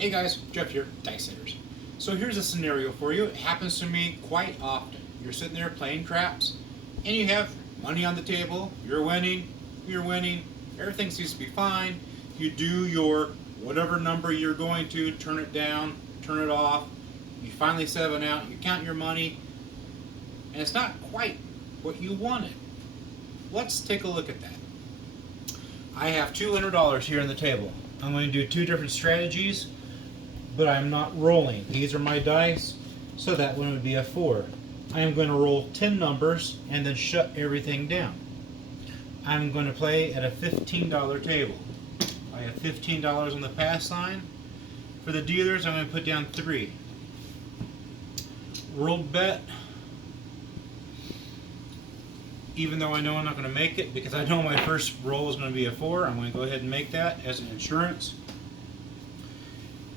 Hey guys, Jeff here, Dice Hitters. So here's a scenario for you. It happens to me quite often. You're sitting there playing craps, and you have money on the table. You're winning, everything seems to be fine. You do your whatever number you're going to, turn it down, turn it off. You finally seven out, you count your money, and it's not quite what you wanted. Let's take a look at that. I have $200 here on the table. I'm going to do two different strategies, but I'm not rolling. These are my dice, so that one would be a 4. I am going to roll 10 numbers and then shut everything down. I'm going to play at a $15 table. I have $15 on the pass line. For the dealers, I'm going to put down 3. Rolled bet. Even though I know I'm not going to make it because I know my first roll is going to be a 4, I'm going to go ahead and make that as an insurance.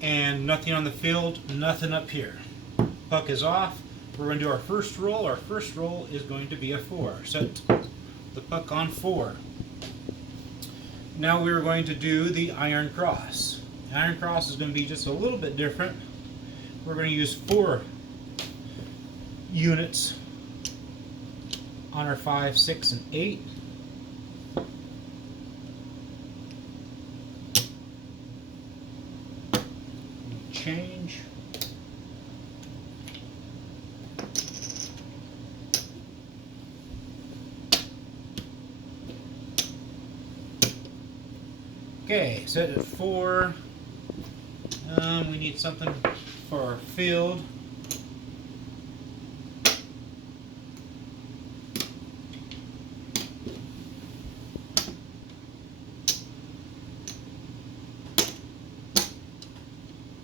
And nothing on the field, nothing up here. Puck is off. We're going to do our first roll. Our first roll is going to be a 4. Set the puck on 4. Now we're going to do the Iron Cross. Iron Cross is going to be just a little bit different. We're going to use 4 units on our 5, 6, and 8. Change. Okay, set it at 4. We need something for our field.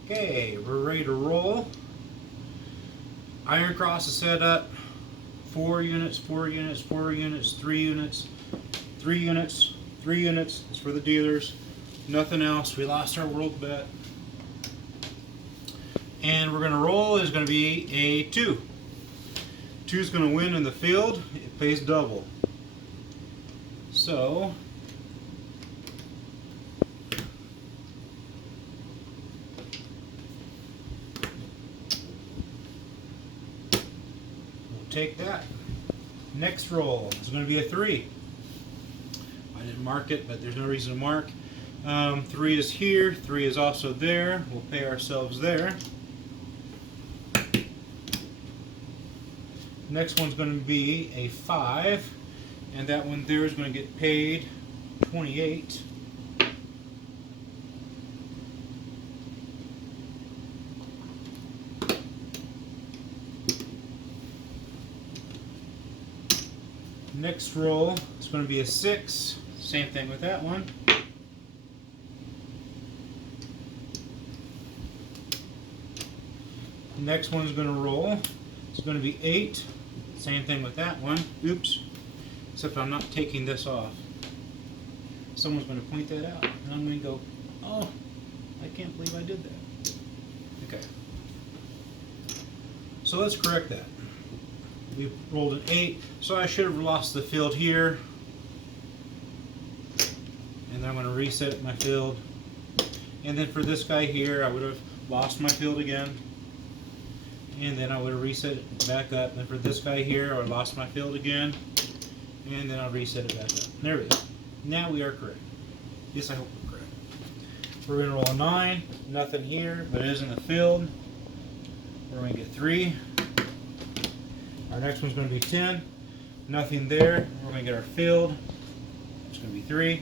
Okay, we're ready to roll. Iron Cross is set up. 4 units, 4 units, 4 units, 3 units, 3 units, 3 units. It's for the dealers. Nothing else. We lost our world bet. And we're going to roll is going to be a 2. 2 is going to win in the field. It pays double. So take that. Next roll is going to be a 3. I didn't mark it, but there's no reason to mark. 3 is here. 3 is also there. We'll pay ourselves there. Next one's going to be a 5, and that one there is going to get paid 28. Next roll is going to be a 6. Same thing with that one. Next one is going to roll. It's going to be 8. Same thing with that one. Oops. Except I'm not taking this off. Someone's going to point that out. And I'm going to go, oh, I can't believe I did that. Okay. So let's correct that. We rolled an 8, so I should have lost the field here. And then I'm going to reset my field. And then for this guy here, I would have lost my field again. And then I would have reset it back up. And for this guy here, I lost my field again. And then I'll reset it back up. There we go. Now we are correct. Yes, I hope we're correct. We're going to roll a 9. Nothing here, but it is in the field. We're going to get 3. Our next one's going to be 10. Nothing there. We're going to get our field. It's going to be 3.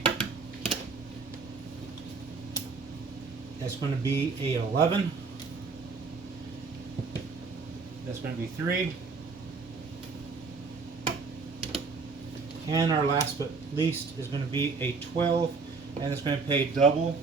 That's going to be a 11. That's going to be 3. And our last but least is going to be a 12. And it's going to pay double.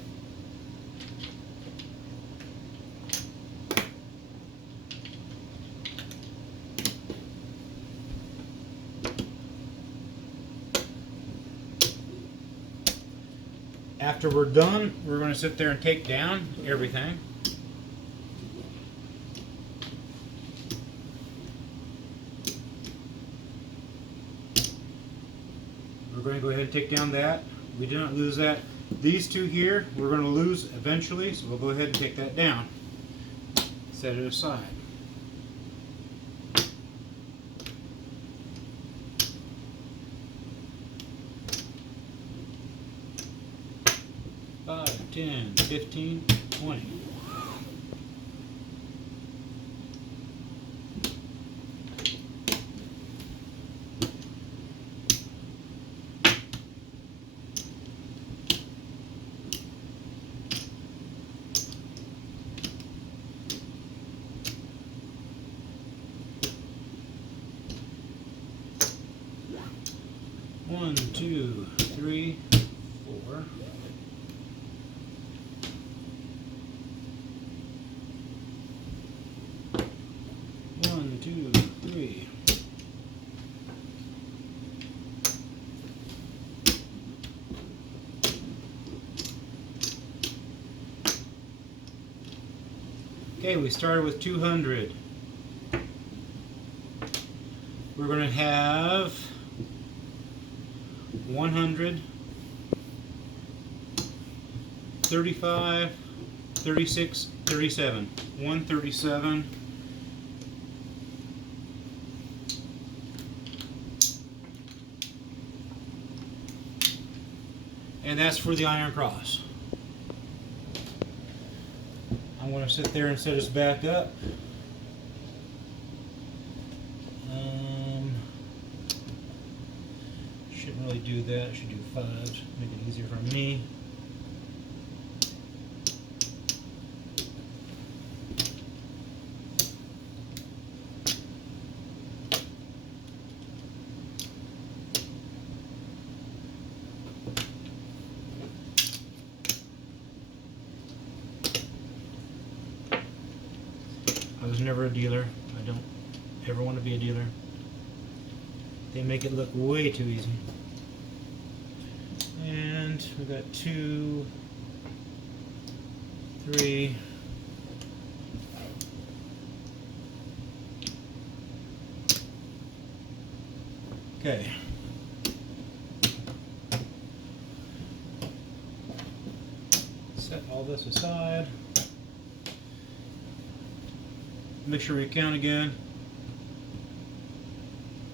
After we're done, we're going to sit there and take down everything. We're going to go ahead and take down that. We did not lose that. These two here, we're going to lose eventually, so we'll go ahead and take that down. Set it aside. Five, 10, 15, 20. One, two, three, four. One, two, three. Okay, we started with 200. We're going to have 100, 35, 36, 37. 137. And that's for the iron cross. I'm going to sit there and set us back up. Shouldn't really do that. I should do 5 to make it easier for me. I was never a dealer. I don't ever want to be a dealer. They make it look way too easy. And we got 2, 3, okay. Set all this aside. Make sure we count again.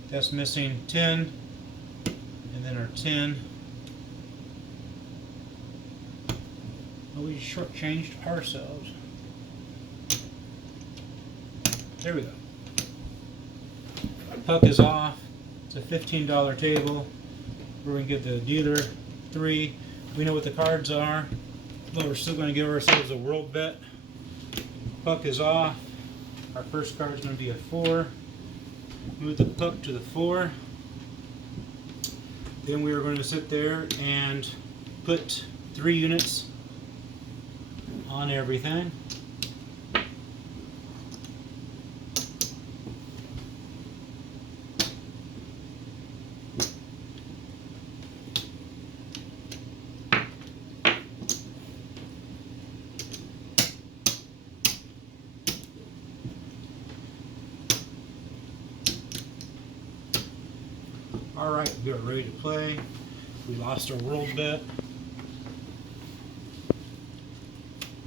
That's missing 10, and then our 10. Oh, we shortchanged ourselves. There we go. Puck is off. It's a $15 table. We're going to give the dealer 3. We know what the cards are, but we're still going to give ourselves a world bet. Puck is off. Our first card is going to be a 4. Move the puck to the 4. Then we are going to sit there and put 3 units on everything. Alright, we are ready to play. We lost our world bet.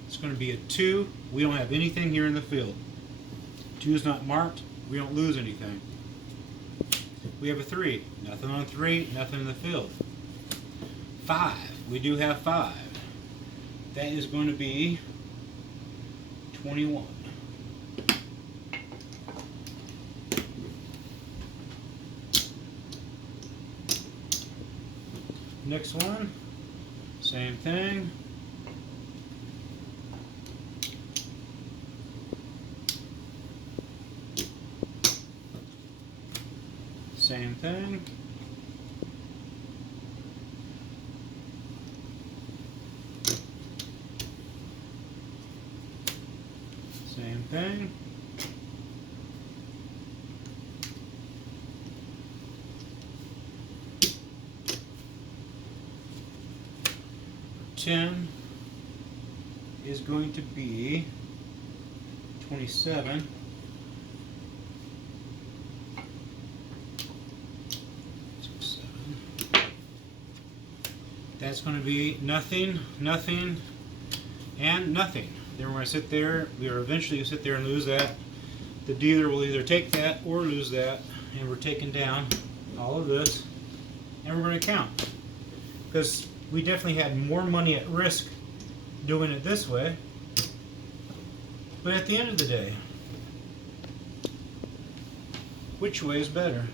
It's going to be a 2. We don't have anything here in the field. 2 is not marked. We don't lose anything. We have a 3. Nothing on 3, nothing in the field. 5. We do have 5. That is going to be 21. Next one, same thing. Same thing. Same thing. $10 is going to be 27. That's That's going to be nothing, nothing, and nothing. Then we're going to sit there. We are eventually going to sit there and lose that. The dealer will either take that or lose that, and we're taking down all of this, and we're going to count, because we definitely had more money at risk doing it this way. But at the end of the day, which way is better?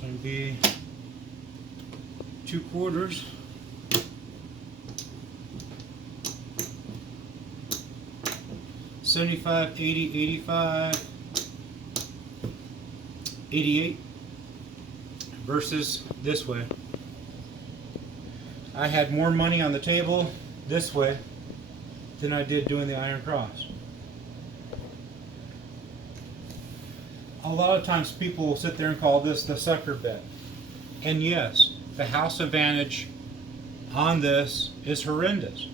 Going to be 2/4. $75, $80, $85, $88 versus this way. I had more money on the table this way than I did doing the iron cross. A lot of times people will sit there and call this the sucker bet. And yes, the house advantage on this is horrendous.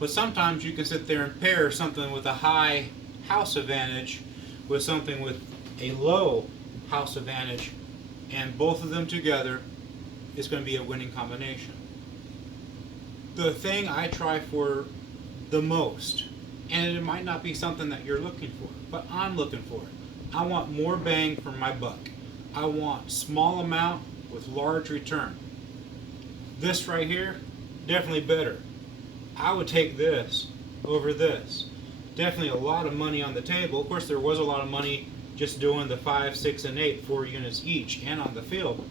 But sometimes you can sit there and pair something with a high house advantage with something with a low house advantage, and both of them together is going to be a winning combination. The thing I try for the most, and it might not be something that you're looking for, but I'm looking for it. I want more bang for my buck. I want small amount with large return. This right here, definitely better. I would take this over this. Definitely a lot of money on the table. Of course, there was a lot of money just doing the 5, 6, and 8, 4 units each, and on the field.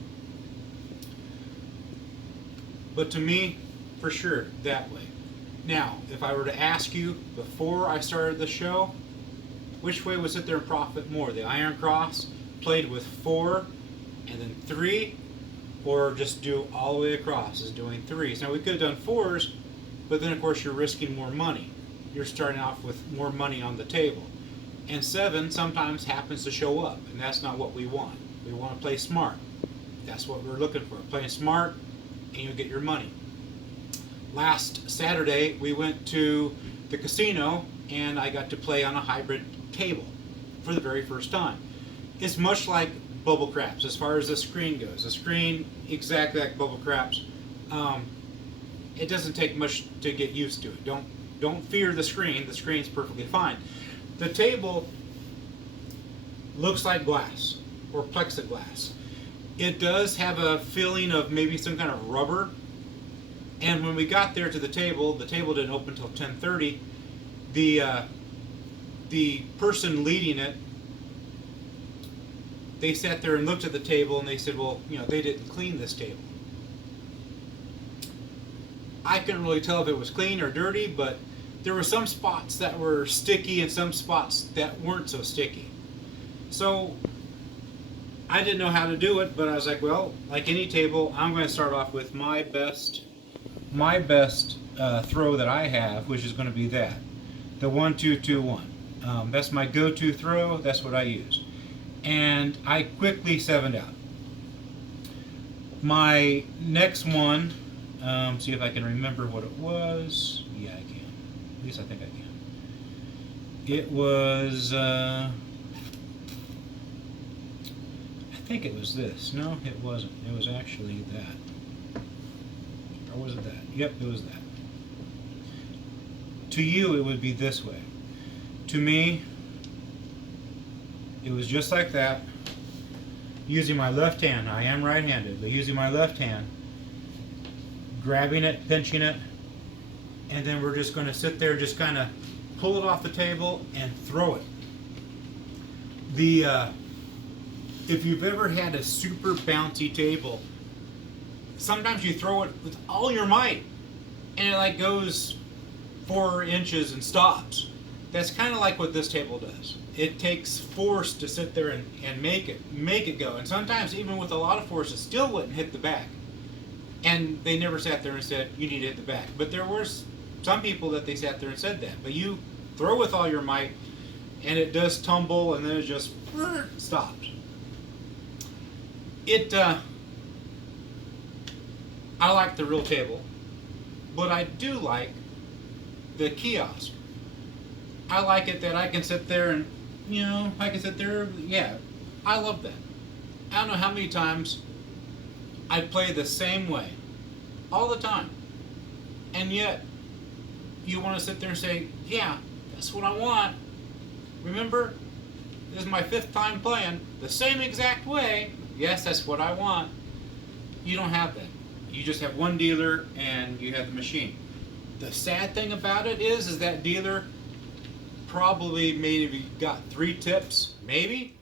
But to me, for sure, that way. Now, if I were to ask you before I started the show, which way would sit there and profit more? The iron cross played with 4 and then 3, or just do all the way across as doing 3s. Now we could have done 4s, but then of course you're risking more money. You're starting off with more money on the table. And 7 sometimes happens to show up, and that's not what we want. We want to play smart. That's what we're looking for. Playing smart, and you'll get your money. Last Saturday we went to the casino, and I got to play on a hybrid table for the very first time. It's much like bubble craps as far as the screen goes. The screen, exactly like bubble craps. It doesn't take much to get used to it. Don't fear the screen. The screen's perfectly fine. The table looks like glass or plexiglass. It does have a feeling of maybe some kind of rubber. And when we got there to the table didn't open until 10:30. The person leading it, they sat there and looked at the table and they said, well, they didn't clean this table. I couldn't really tell if it was clean or dirty, but there were some spots that were sticky and some spots that weren't so sticky. So I didn't know how to do it, but I was like, well, like any table, I'm going to start off with my best throw that I have, which is going to be that, the 1-2-2-1. That's my go-to throw. That's what I use. And I quickly 7'd out. My next one, see if I can remember what it was. Yeah, I can. At least I think I can. It was, I think it was this. No, it wasn't. It was actually that. Or was it that? Yep, it was that. To you, it would be this way. To me, it was just like that, using my left hand. I am right-handed, but using my left hand, grabbing it, pinching it, and then we're just going to sit there, just kind of pull it off the table and throw it. If you've ever had a super bouncy table, sometimes you throw it with all your might, and it like goes 4 inches and stops. That's kind of like what this table does. It takes force to sit there and make it go. And sometimes even with a lot of force, it still wouldn't hit the back. And they never sat there and said, you need to hit the back. But there were some people that they sat there and said that. But you throw with all your might, and it does tumble, and then it just stops. I like the real table, but I do like the kiosk. I like it that I can sit there and, I can sit there, yeah, I love that. I don't know how many times I play the same way, all the time. And yet, you want to sit there and say, yeah, that's what I want. Remember, this is my 5th time playing the same exact way. Yes, that's what I want. You don't have that. You just have one dealer and you have the machine. The sad thing about it is that dealer probably maybe got 3 tips, maybe.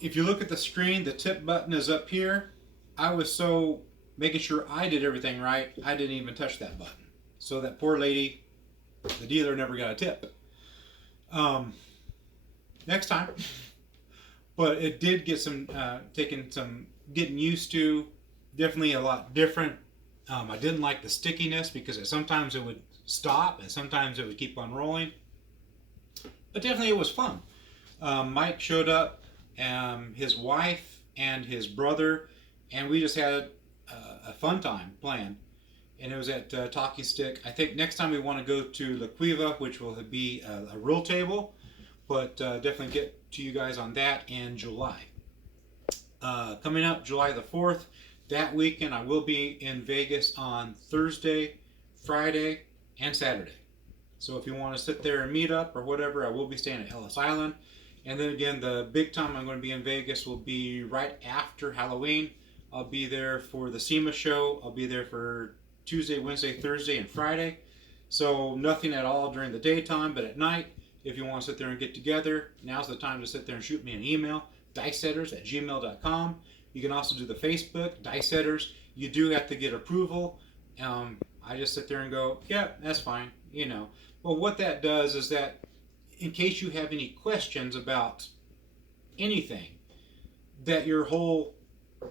If you look at the screen, the tip button is up here. I was so making sure I did everything right, I didn't even touch that button. So that poor lady, the dealer, never got a tip. Next time. But it did get some, getting used to. Definitely a lot different. I didn't like the stickiness because sometimes it would stop and sometimes it would keep on rolling. But definitely it was fun. Mike showed up, his wife and his brother, and we just had a fun time playing. And it was at Talking Stick. I think next time we want to go to La Cueva, which will be a real table, but definitely get to you guys on that in July. Coming up July the 4th, that weekend I will be in Vegas on Thursday, Friday, and Saturday. So if you want to sit there and meet up or whatever, I will be staying at Ellis Island. And then again, the big time I'm going to be in Vegas will be right after Halloween. I'll be there for the SEMA show. I'll be there for Tuesday, Wednesday, Thursday, and Friday. So nothing at all during the daytime, but at night, if you want to sit there and get together, now's the time to sit there and shoot me an email, dicesetters@gmail.com. You can also do the Facebook, Dice Setters. You do have to get approval. I just sit there and go, yeah, that's fine, Well, what that does is that in case you have any questions about anything, that your whole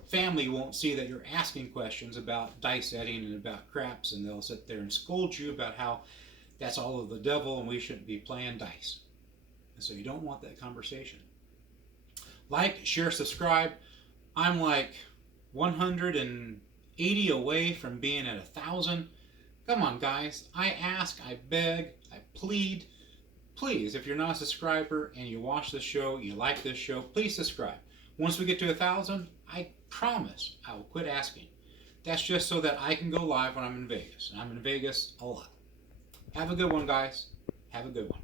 family won't see that you're asking questions about dice setting and about craps, and they'll sit there and scold you about how that's all of the devil and we shouldn't be playing dice. And so you don't want that conversation. Like, share, subscribe. I'm like 180 away from being at 1,000. Come on, guys. I ask, I beg, I plead. Please, if you're not a subscriber and you watch this show, you like this show, please subscribe. Once we get to 1,000, I promise I will quit asking. That's just so that I can go live when I'm in Vegas. And I'm in Vegas a lot. Have a good one, guys. Have a good one.